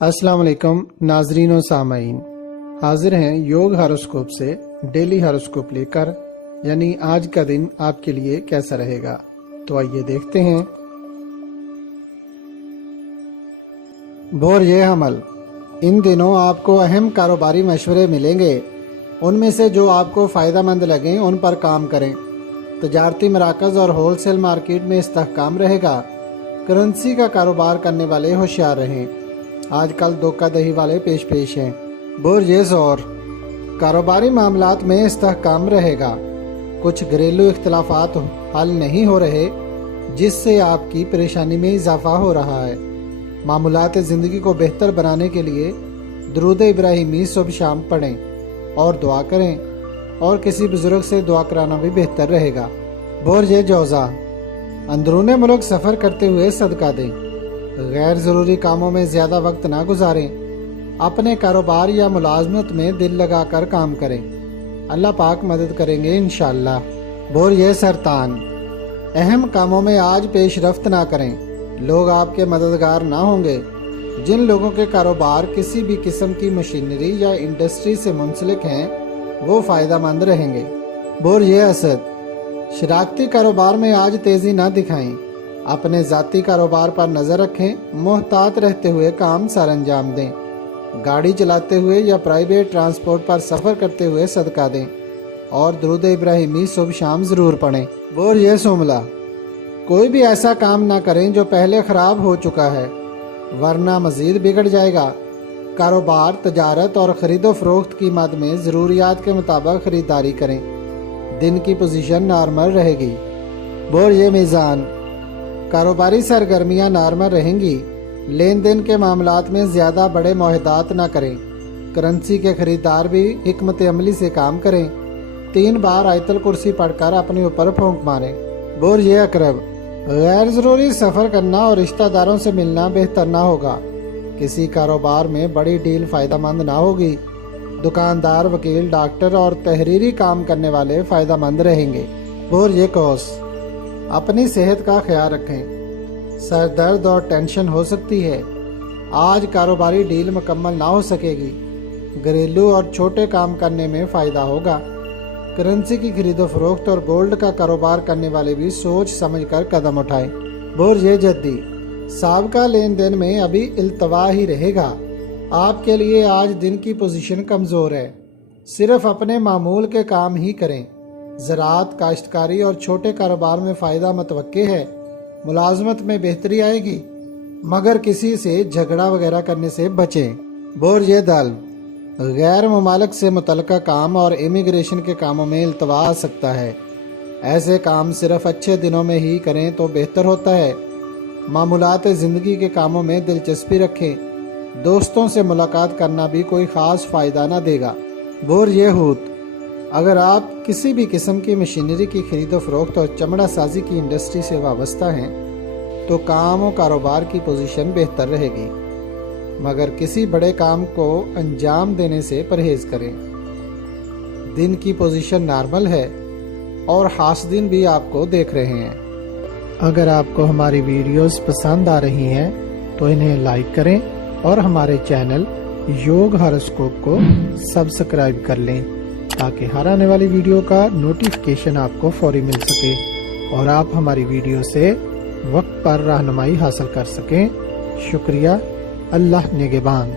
السلام علیکم ناظرین و سامعین، حاضر ہیں یوگ ہاروسکوپ سے ڈیلی ہاروسکوپ لے کر، یعنی آج کا دن آپ کے لیے کیسا رہے گا۔ تو آئیے دیکھتے ہیں۔ بورئے حمل، ان دنوں آپ کو اہم کاروباری مشورے ملیں گے۔ ان میں سے جو آپ کو فائدہ مند لگیں ان پر کام کریں۔ تجارتی مراکز اور ہول سیل مارکیٹ میں استحکام رہے گا۔ کرنسی کا کاروبار کرنے والے ہوشیار رہیں، آج کل دھوکہ دہی والے پیش ہیں۔ بورئے ذور، کاروباری معاملات میں استحکام رہے گا۔ کچھ گھریلو اختلافات حل نہیں ہو رہے، جس سے آپ کی پریشانی میں اضافہ ہو رہا ہے۔ معمولات زندگی کو بہتر بنانے کے لیے درود ابراہیمی صبح شام پڑھیں اور دعا کریں، اور کسی بزرگ سے دعا کرانا بھی بہتر رہے گا۔ بورئے جوزا، اندرون ملک سفر کرتے ہوئے صدقہ دیں۔ غیر ضروری کاموں میں زیادہ وقت نہ گزاریں۔ اپنے کاروبار یا ملازمت میں دل لگا کر کام کریں، اللہ پاک مدد کریں گے انشاءاللہ۔ بورئے سرطان، اہم کاموں میں آج پیش رفت نہ کریں، لوگ آپ کے مددگار نہ ہوں گے۔ جن لوگوں کے کاروبار کسی بھی قسم کی مشینری یا انڈسٹری سے منسلک ہیں وہ فائدہ مند رہیں گے۔ بورئے اسد، شراکتی کاروبار میں آج تیزی نہ دکھائیں، اپنے ذاتی کاروبار پر نظر رکھیں، محتاط رہتے ہوئے کام سر انجام دیں۔ گاڑی چلاتے ہوئے یا پرائیویٹ ٹرانسپورٹ پر سفر کرتے ہوئے صدقہ دیں، اور درود ابراہیمی صبح شام ضرور پڑھیں۔ بورئے سوملا، کوئی بھی ایسا کام نہ کریں جو پہلے خراب ہو چکا ہے، ورنہ مزید بگڑ جائے گا۔ کاروبار، تجارت اور خرید و فروخت کی مد میں ضروریات کے مطابق خریداری کریں، دن کی پوزیشن نارمل رہے گی۔ بورئے میزان، کاروباری سرگرمیاں نارمل رہیں گی، لین دین کے معاملات میں زیادہ بڑے معاہدات نہ کریں۔ کرنسی کے خریدار بھی حکمت عملی سے کام کریں، 3 بار آیت الکرسی پڑھ کر اپنے اوپر پھونک ماریں۔ بورئے عقرب، غیر ضروری سفر کرنا اور رشتہ داروں سے ملنا بہتر نہ ہوگا۔ کسی کاروبار میں بڑی ڈیل فائدہ مند نہ ہوگی۔ دکاندار، وکیل، ڈاکٹر اور تحریری کام کرنے والے فائدہ مند رہیں گے۔ بورئے قوس، اپنی صحت کا خیال رکھیں، سر درد اور ٹینشن ہو سکتی ہے۔ آج کاروباری ڈیل مکمل نہ ہو سکے گی، گھریلو اور چھوٹے کام کرنے میں فائدہ ہوگا۔ کرنسی کی خرید و فروخت اور گولڈ کا کاروبار کرنے والے بھی سوچ سمجھ کر قدم اٹھائیں۔ بورئے جدی، سابقہ لین دین میں ابھی التوا ہی رہے گا۔ آپ کے لیے آج دن کی پوزیشن کمزور ہے، صرف اپنے معمول کے کام ہی کریں۔ زراعت، کاشتکاری اور چھوٹے کاروبار میں فائدہ متوقع ہے۔ ملازمت میں بہتری آئے گی، مگر کسی سے جھگڑا وغیرہ کرنے سے بچیں۔ بورئے دل، غیر ممالک سے متعلقہ کام اور امیگریشن کے کاموں میں التوا آ سکتا ہے۔ ایسے کام صرف اچھے دنوں میں ہی کریں تو بہتر ہوتا ہے۔ معمولات زندگی کے کاموں میں دلچسپی رکھیں، دوستوں سے ملاقات کرنا بھی کوئی خاص فائدہ نہ دے گا۔ بورئے حوت، اگر آپ کسی بھی قسم کی مشینری کی خرید و فروخت اور چمڑا سازی کی انڈسٹری سے وابستہ ہیں تو کام و کاروبار کی پوزیشن بہتر رہے گی، مگر کسی بڑے کام کو انجام دینے سے پرہیز کریں۔ دن کی پوزیشن نارمل ہے اور حاسدین بھی آپ کو دیکھ رہے ہیں۔ اگر آپ کو ہماری ویڈیوز پسند آ رہی ہیں تو انہیں لائک کریں اور ہمارے چینل یوگ ہاروسکوپ کو سبسکرائب کر لیں، تاکہ ہر آنے والی ویڈیو کا نوٹیفیکیشن آپ کو فوری مل سکے اور آپ ہماری ویڈیو سے وقت پر رہنمائی حاصل کر سکیں۔ شکریہ، اللہ نگہبان۔